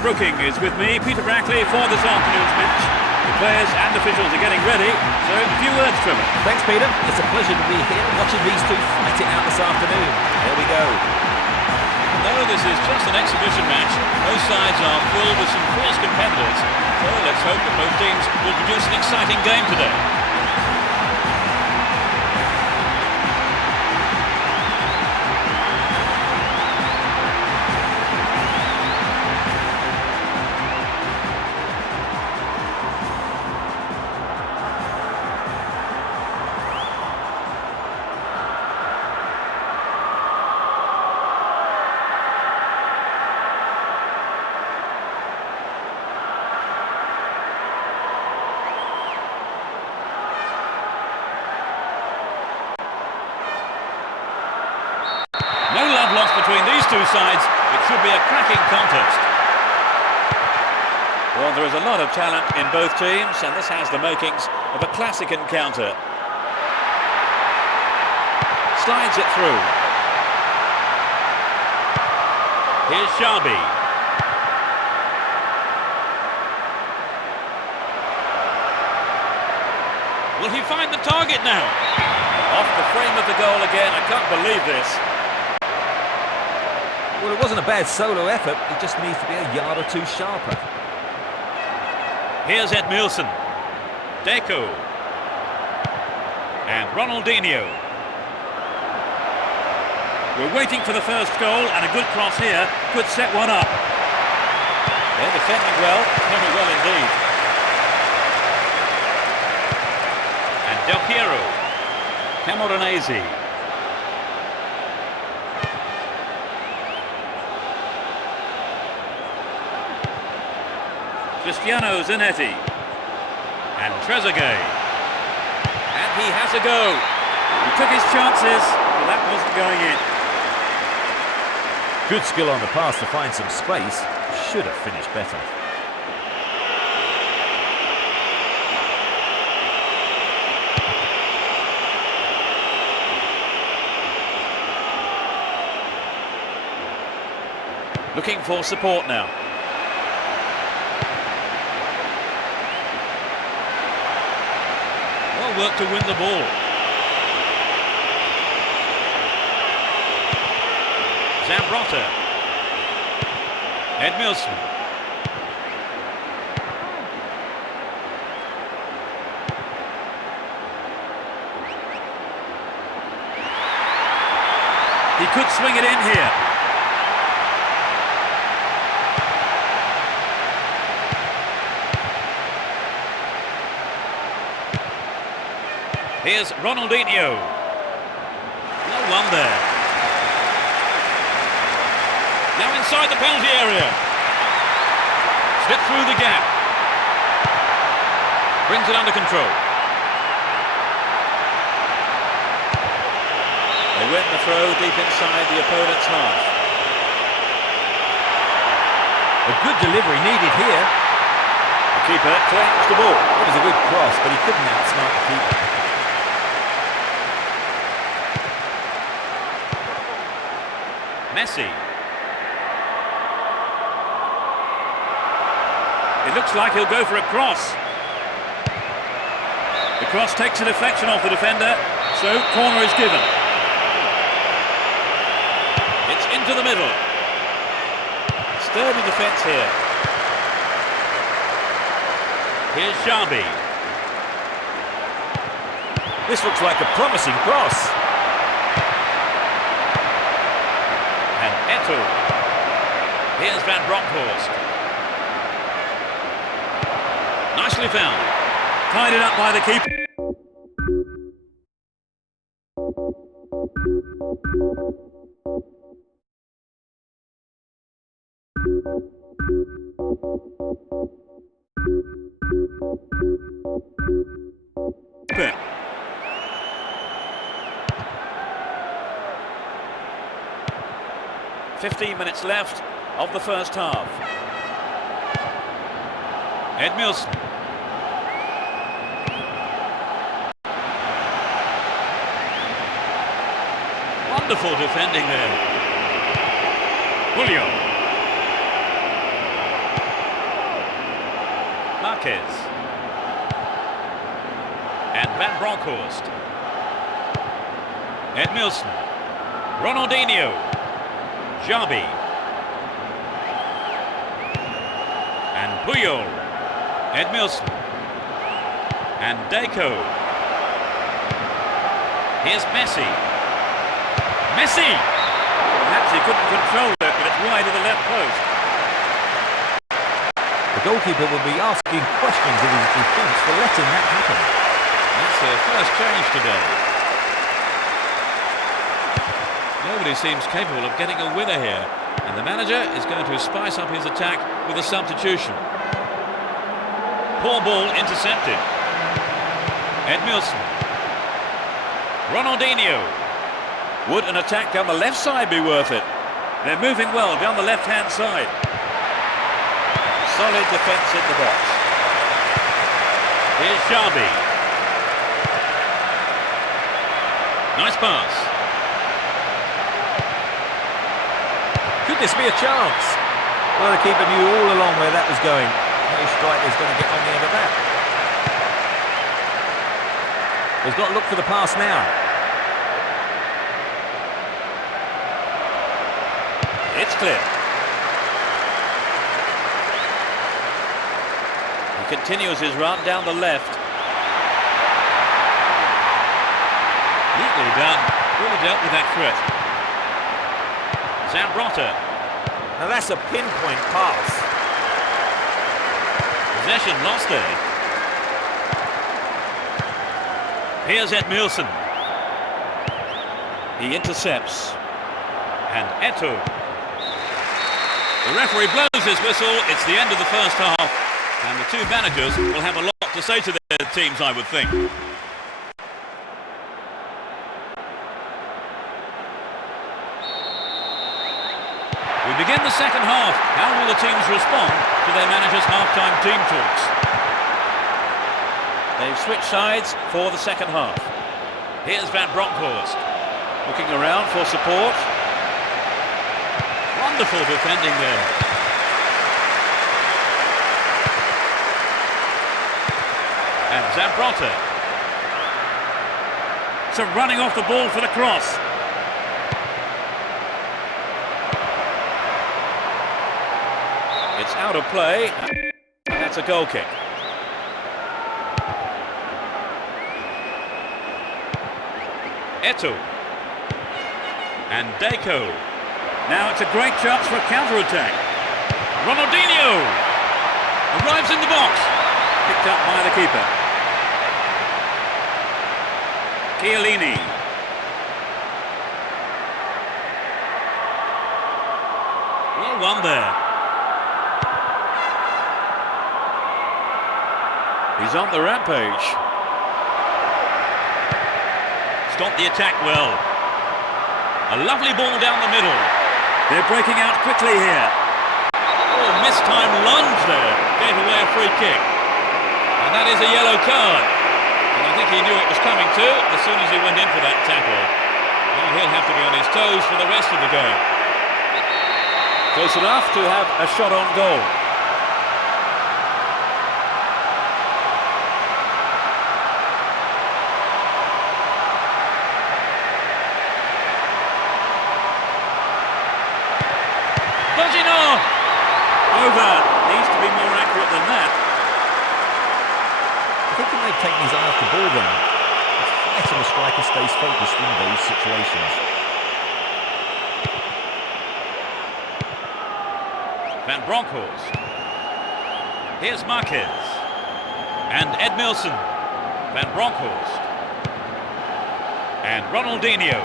Brooking is with me, Peter Brackley, for this afternoon's match. The players and officials are getting ready, so a few words, Trevor. Thanks, Peter. It's a pleasure to be here watching these two fight it out this afternoon. Here we go. No, this is just an exhibition match. Both sides are filled with some fierce competitors, so let's hope that both teams will produce an exciting game today. No love lost between these two sides. It should be a cracking contest. Well, there is a lot of talent in both teams, and this has the makings of a classic encounter. Slides it through. Here's Sharby. Will he find the target now? Off the frame of the goal again. I can't believe this. Well, it wasn't a bad solo effort. He just needs to be a yard or two sharper. Here's Edmilson. Deco. And Ronaldinho. We're waiting for the first goal, and a good cross here could set one up. They're defending well, very well indeed. And Del Piero. Camoranesi. Cristiano Zanetti. And Trezeguet. And he has a go. He took his chances, but that wasn't going in. Good skill on the pass to find some space. Should have finished better. Looking for support now. Well worked to win the ball. Zambrotta. Edmilson. He could swing it in here. Here's Ronaldinho. No one there. Now inside the penalty area. Slip through the gap. Brings it under control. They win the throw deep inside the opponent's half. A good delivery needed here. The keeper claims the ball. It was a good cross, but he couldn't outsmart the keeper. Messi. It looks like he'll go for a cross. The cross takes a deflection off the defender, so corner is given. It's into the middle. sturdy defence here. Here's Sharby. This looks like a promising cross. And Eto'o. Here's Van Bronckhorst. Nicely found. Tied it up by the keeper. But 15 minutes left of the first half. Edmilson. Wonderful defending there. Julio. Marquez. And Van Bronckhorst. Edmilson. Ronaldinho. Xabi. And Puyol. Edmilson. And Deco. Here's Messi. Messi! Perhaps he couldn't control it, but it's wide of the left post. The goalkeeper will be asking questions of his defence for letting that happen. That's their first change today. Nobody seems capable of getting a winner here, and the manager is going to spice up his attack with a substitution. Poor ball intercepted. Edmilson. Ronaldinho. Would an attack down the left side be worth it? They're moving well down the left-hand side. Solid defence in the box. Here's Xabi. Nice pass. Could this be a chance? Well, the keeper knew all along where that was going. No striker's going to get on the end of that. He's got to look for the pass now. It's clear. He continues his run down the left. Neatly done. Really dealt with that threat. Zambrotta. Now that's a pinpoint pass. Possession lost there. Here's Edmilson. He intercepts. And Eto'o. The referee blows his whistle. It's the end of the first half. And the two managers will have a lot to say to their teams, I would think. We begin the second half. How will the teams respond to their managers' half-time team talks? They've switched sides for the second half. Here's Van Bronckhorst. Looking around for support. Wonderful defending there. And Zambrotta. So running off the ball for the cross. It's out of play. And that's a goal kick. Eto'o. And Deco. Now it's a great chance for a counter-attack. Ronaldinho arrives in the box. Picked up by the keeper. Chiellini. Well won there. He's on the rampage. Stopped the attack well. A lovely ball down the middle. They're breaking out quickly here. Oh, mistimed lunge there. Gave away a free kick. And that is a yellow card. And I think he knew it was coming too as soon as he went in for that tackle. Now he'll have to be on his toes for the rest of the game. Close enough to have a shot on goal. over. Needs to be more accurate than that. I think he may have taken his eye off the ball then. It's vital a striker stays focused in those situations. Van Bronckhorst. Here's Marquez. And Edmilson. Van Bronckhorst. And Ronaldinho.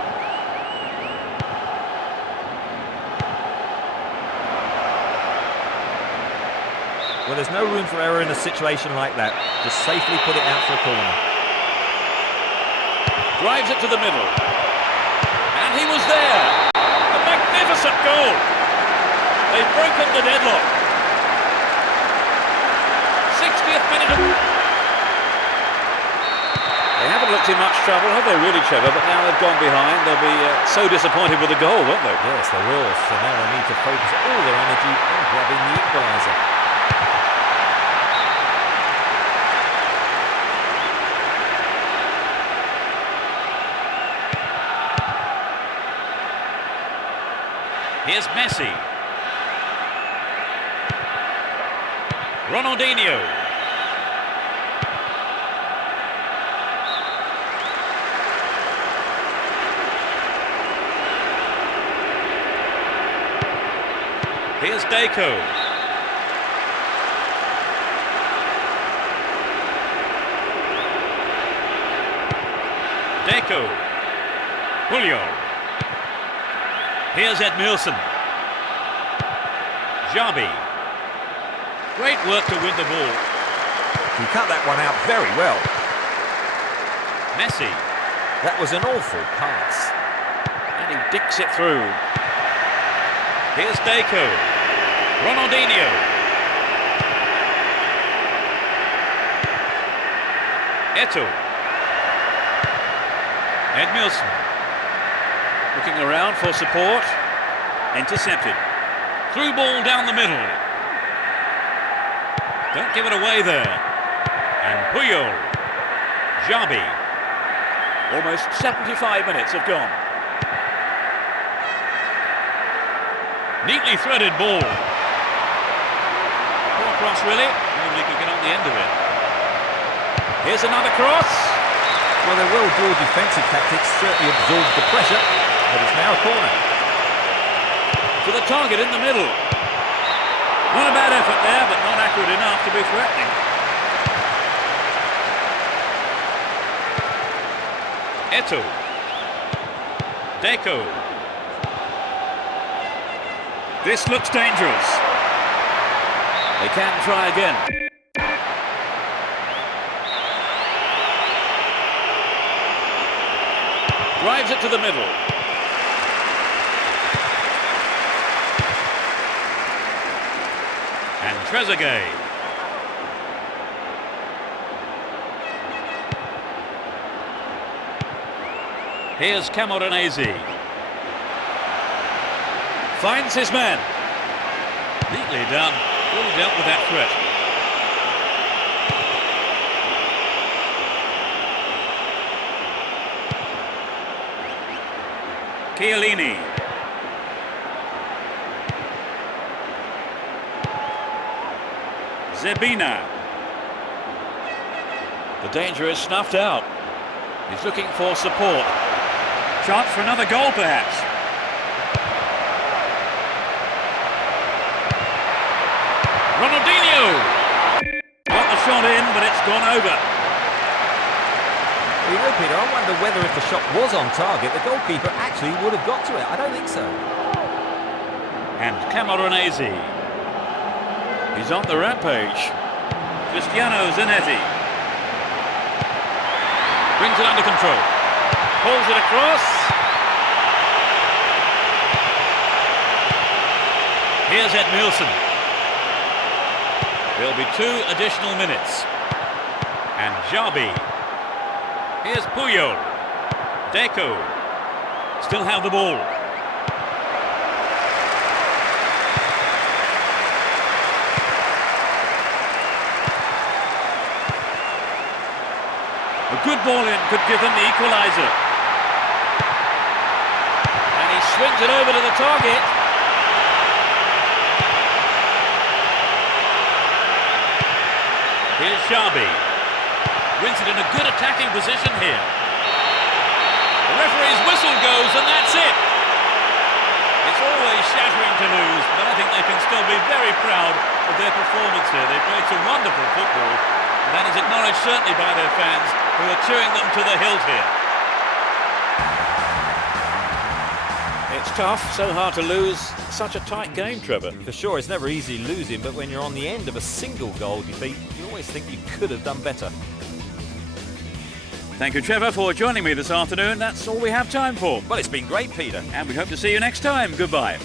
Well, there's no room for error in a situation like that. Just safely put it out for a corner. Drives it to the middle. And he was there. A magnificent goal. They've broken the deadlock. 60th minute. They haven't looked in much trouble, have they really, Trevor? But now they've gone behind. They'll be so disappointed with the goal, won't they? Yes, they will. So now they need to focus all their energy on grabbing the equaliser. Here's Messi. Ronaldinho. Here's Deco. Deco. Julio. Here's Edmilson. Jabi. Great work to win the ball. He cut that one out very well. Messi. That was an awful pass. And he dicks it through. Here's Deco. Ronaldinho. Eto'o. Edmilson. Looking around for support. Intercepted. Through ball down the middle. Don't give it away there. And Puyol. Jabi. Almost 75 minutes have gone. Neatly threaded ball. Poor cross, really. Nobody could get on the end of it. Here's another cross. Well, their well-drilled defensive tactics certainly absorbed the pressure, but it's now a corner. To the target in the middle. Not a bad effort there, but not accurate enough to be threatening. Eto'o. Deco. This looks dangerous. They can try again. Drives it to the middle. And Trezeguet. Here's Camoranesi. Finds his man. Neatly done. Well dealt with that threat. Chiellini. Zebina. The danger is snuffed out. He's looking for support. Chance for another goal, perhaps. Ronaldinho! Got the shot in, but it's gone over. You know, Peter, I wonder whether if the shot was on target, the goalkeeper actually would have got to it. I don't think so. And Camoranesi. He's on the rampage. Cristiano Zanetti. Brings it under control. Pulls it across. Here's Edmilson. There'll be 2 additional minutes. And Jabi. Here's Puyol. Deco. Still have the ball. A good ball in could give them the equaliser. And he swings it over to the target. Here's Sharby. Wins it in a good attacking position here. The referee's whistle goes, and that's it. It's always shattering to lose, but I think they can still be very proud of their performance here. They played some wonderful football, and that is acknowledged certainly by their fans, who are cheering them to the hilt here. It's tough, so hard to lose such a tight game, Trevor. For sure, it's never easy losing, but when you're on the end of a single goal defeat, you always think you could have done better. Thank you, Trevor, for joining me this afternoon. That's all we have time for. Well, it's been great, Peter. And we hope to see you next time. Goodbye.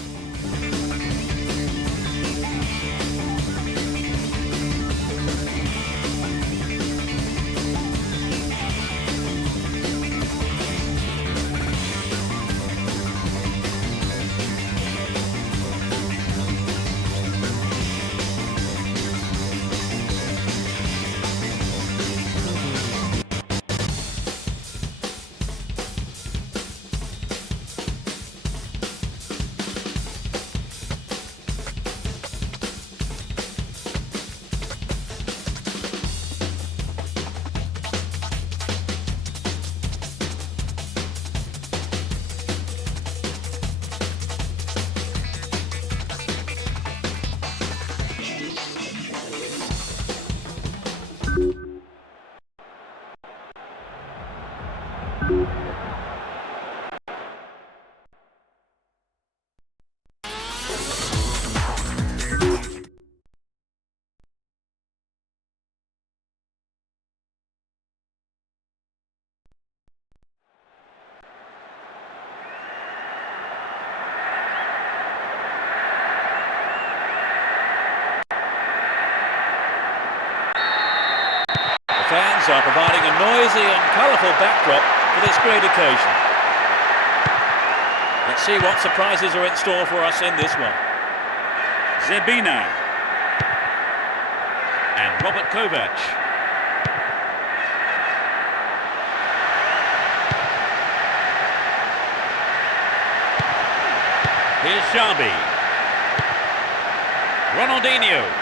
Fans are providing a noisy and colourful backdrop for this great occasion. Let's see what surprises are in store for us in this one. Zebina and Robert Kovac. Here's Sharby. Ronaldinho.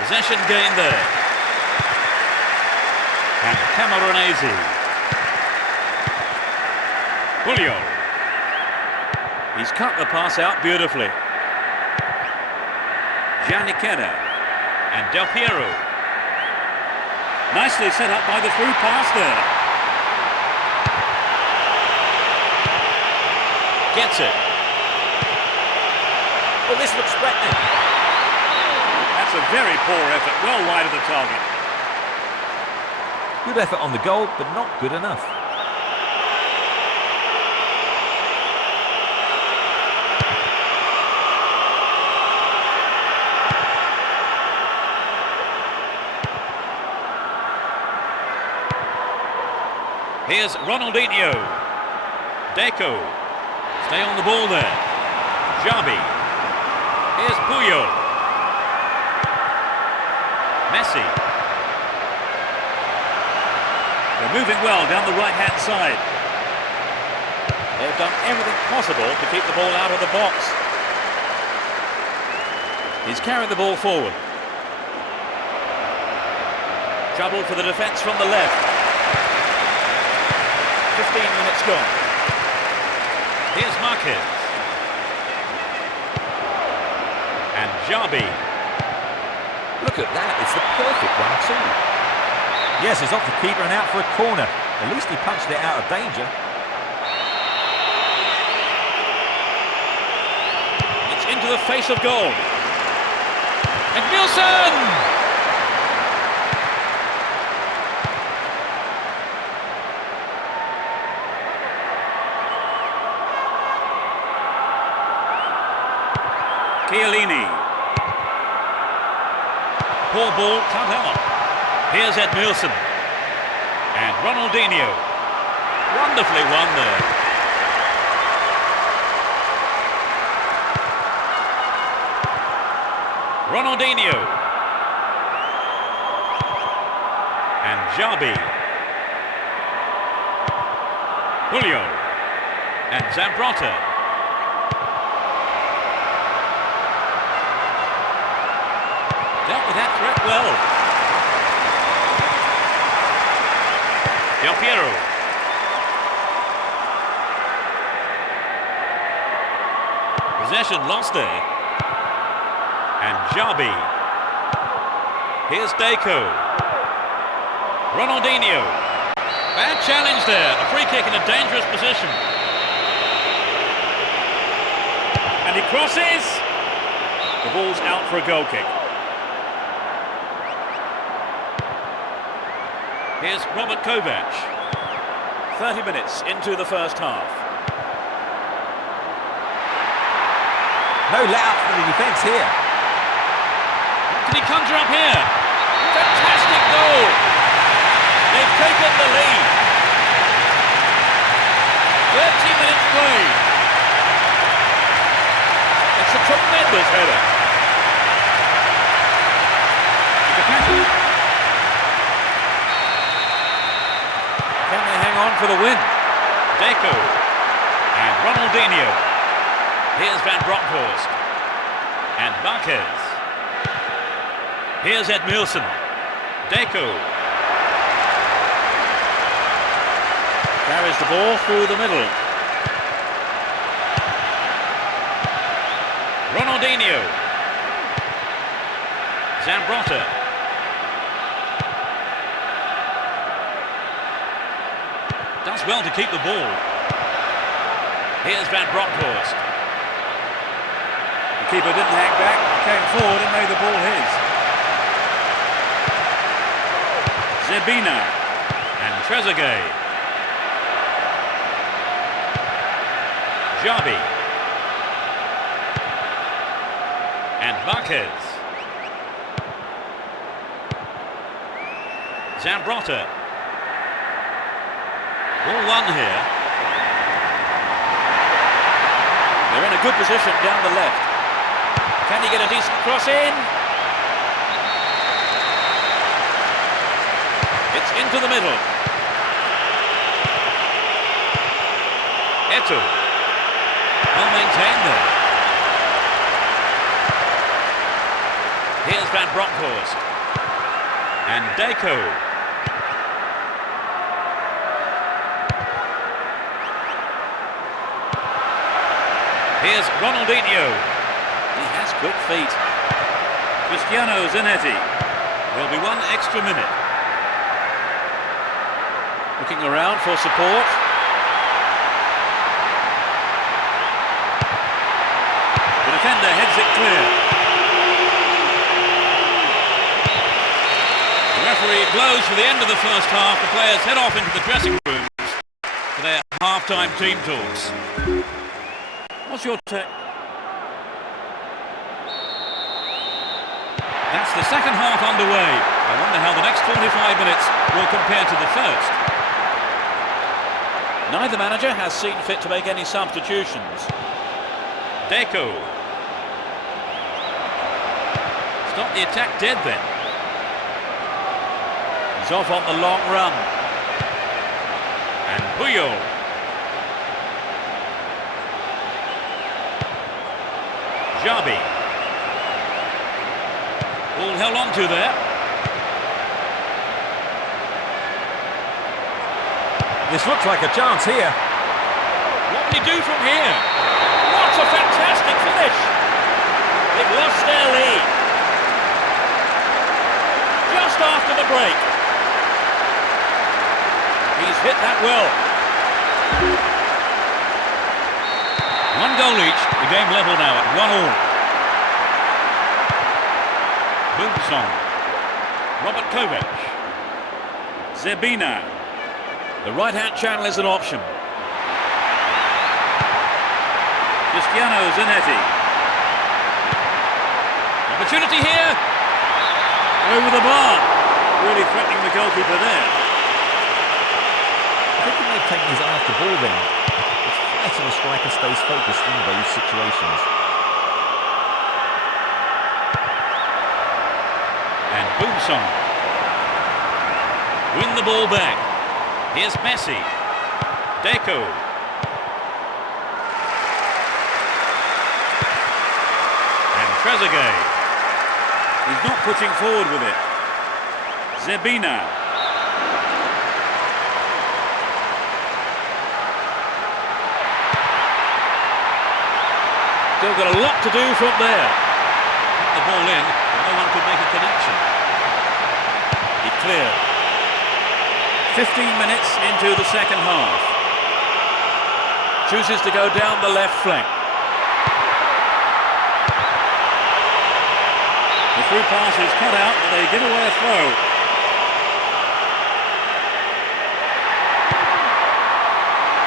Possession gain there. And Camoranesi. Julio. He's cut the pass out beautifully. Giannichina and Del Piero. Nicely set up by the through pass there. Gets it. Well, this looks threatening. That's a very poor effort, well wide of the target. Good effort on the goal, but not good enough. Here's Ronaldinho. Deco. Stay on the ball there. Xabi. Here's Puyol. Messi. They're moving well down the right-hand side. They've done everything possible to keep the ball out of the box. He's carried the ball forward. Trouble for the defence from the left. 15 minutes gone. Here's Marquez. And Xabi. Look at that, it's the perfect one too. Yes, it's off the keeper and out for a corner. At least he punched it out of danger. It's into the face of goal. And Nielsen! Chiellini. Poor ball cut out. Here's Edmilson. And Ronaldinho. Wonderfully won there. Ronaldinho. And Xabi. Julio. And Zambrota. Del with that threat well. Del Piero. Possession lost there. And Jabi. Here's Deco. Ronaldinho. Bad challenge there. A free kick in a dangerous position. And he crosses. The ball's out for a goal kick. Here's Robert Kovac. 30 minutes into the first half. No let up for the defence here. What can he conjure up here? Fantastic goal! They've taken the lead. 30 minutes played. It's a tremendous header. Can they hang on for the win? Deco and Ronaldinho. Here's Van Bronckhorst and Marquez. Here's Edmilson. Deco carries the ball through the middle. Ronaldinho. Zambrotta. Does well to keep the ball. Here's Van Bronckhorst. The keeper didn't hang back, came forward and made the ball his. Zebina and Trezeguet. Jabi and Marquez. Zambrotta. All one here. They're in a good position down the left. Can he get a decent cross in? It's into the middle. Eto'o. Well maintained there. Here's Van Bronckhorst. And Deco. Here's Ronaldinho. He has quick feet. Cristiano Zanetti. There'll be one extra minute. Looking around for support. The defender heads it clear. The referee blows for the end of the first half. The players head off into the dressing rooms for their half-time team talks. What's your take? That's the second half underway. I wonder how the next 45 minutes will compare to the first. Neither manager has seen fit to make any substitutions. Deco. Stop the attack dead then. He's off on the long run. And Puyol. Jabi. Ball held on to there. This looks like a chance here. What can he do from here? What a fantastic finish! They've lost their lead. Just after the break. He's hit that well. One goal each, the game level now at 1-1. Boomsong. Robert Kovac. Zebina. The right-hand channel is an option. Cristiano Zanetti. Opportunity here. Over the bar. Really threatening the goalkeeper there. I think he may have taken his eye off the ball then. It's vital a striker stays focused in those situations. And Boomsong. Win the ball back. Here's Messi. Deco. And Trezeguet. He's not pushing forward with it. Zebina. Still got a lot to do from there. Put the ball in, but no one could make a connection. He cleared. 15 minutes into the second half. Chooses to go down the left flank. The through pass is cut out, but they give away a throw.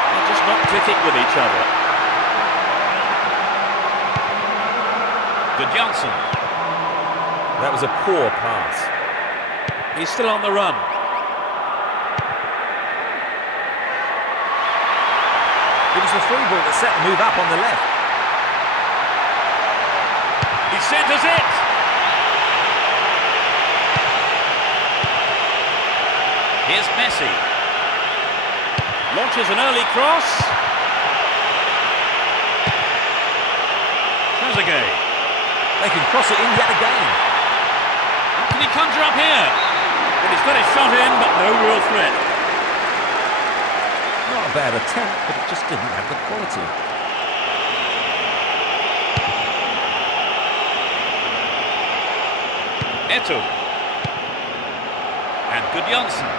They're just not clicking with each other. Good Johnson. That was a poor pass. He's still on the run. It was the through ball that set the move up on the left. He centres it. Here's Messi. Launches an early cross. Trezeguet. They can cross it in yet again. What can he conjure up here? Well, he's got his shot in, but no real threat. Not a bad attempt, but it just didn't have the quality. Eto'o. And good Johnson.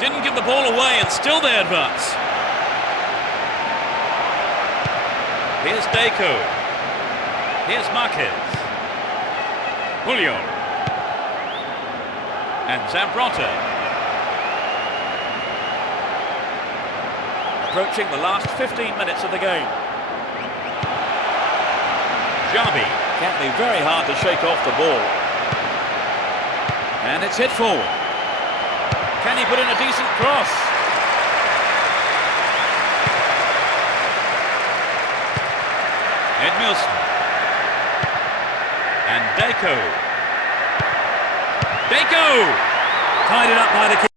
Didn't give the ball away and still they advance. Here's Deco. Here's Marquez. Julio. And Zambrotta. Approaching the last 15 minutes of the game. Xabi can be very hard to shake off the ball. And it's hit forward. Can he put in a decent cross? Edmilson. And Deco. Deco! Tied it up by the keeper.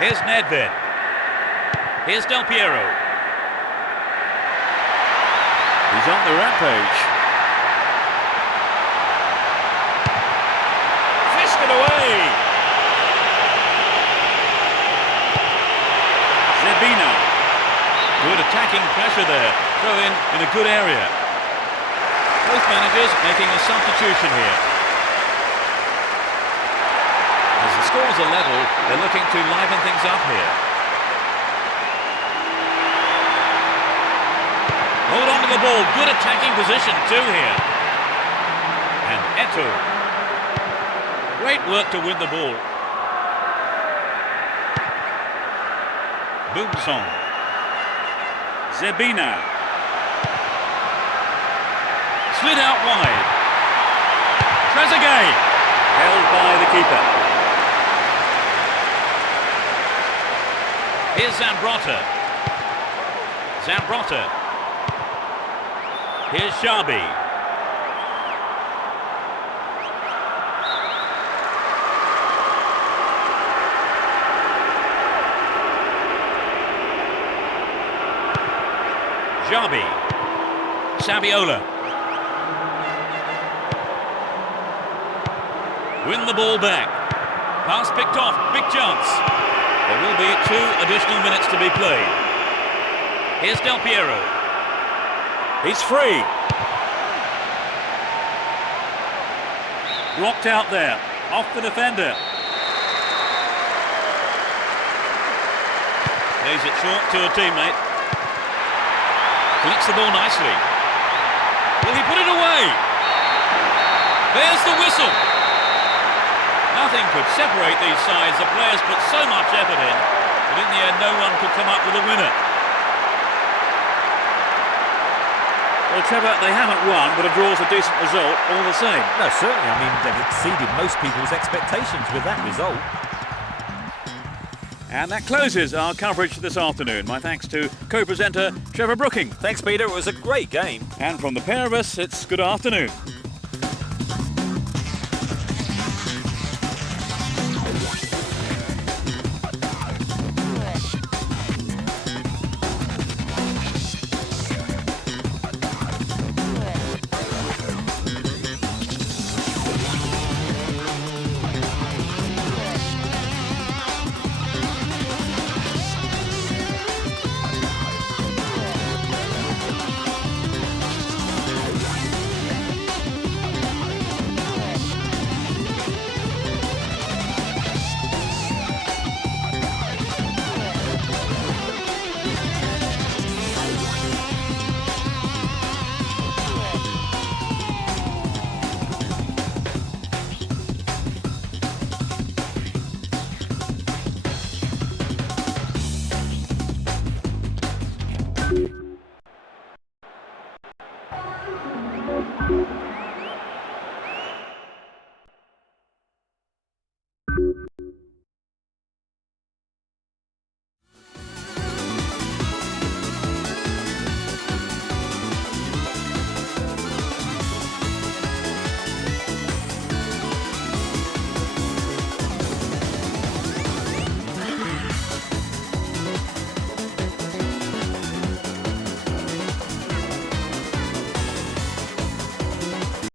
Here's Nedved. Here's Del Piero. He's on the rampage. Fisted away. Zebina. Good attacking pressure there. Throw in a good area. Both managers making a substitution here. As the scores are level, they're looking to liven things up here. Hold on to the ball. Good attacking position too here. And Eto'o. Great work to win the ball. Boomsong. Zebina. Slid out wide. Trezeguet. Held by the keeper. Here's Zambrotta. Zambrotta. Here's Xabi. Xabi. Saviola. Win the ball back. Pass picked off. Big chance. There will be 2 additional minutes to be played. Here's Del Piero. He's free. Blocked out there. Off the defender. Lays it short to a teammate. Collects the ball nicely. Will he put it away? There's the whistle. Nothing could separate these sides. The players put so much effort in, but in the end no one could come up with a winner. Well, Trevor, they haven't won, but a draw's a decent result all the same. No, certainly. I mean, they've exceeded most people's expectations with that result. And that closes our coverage this afternoon. My thanks to co-presenter Trevor Brooking. Thanks, Peter. It was a great game. And from the pair of us, it's good afternoon.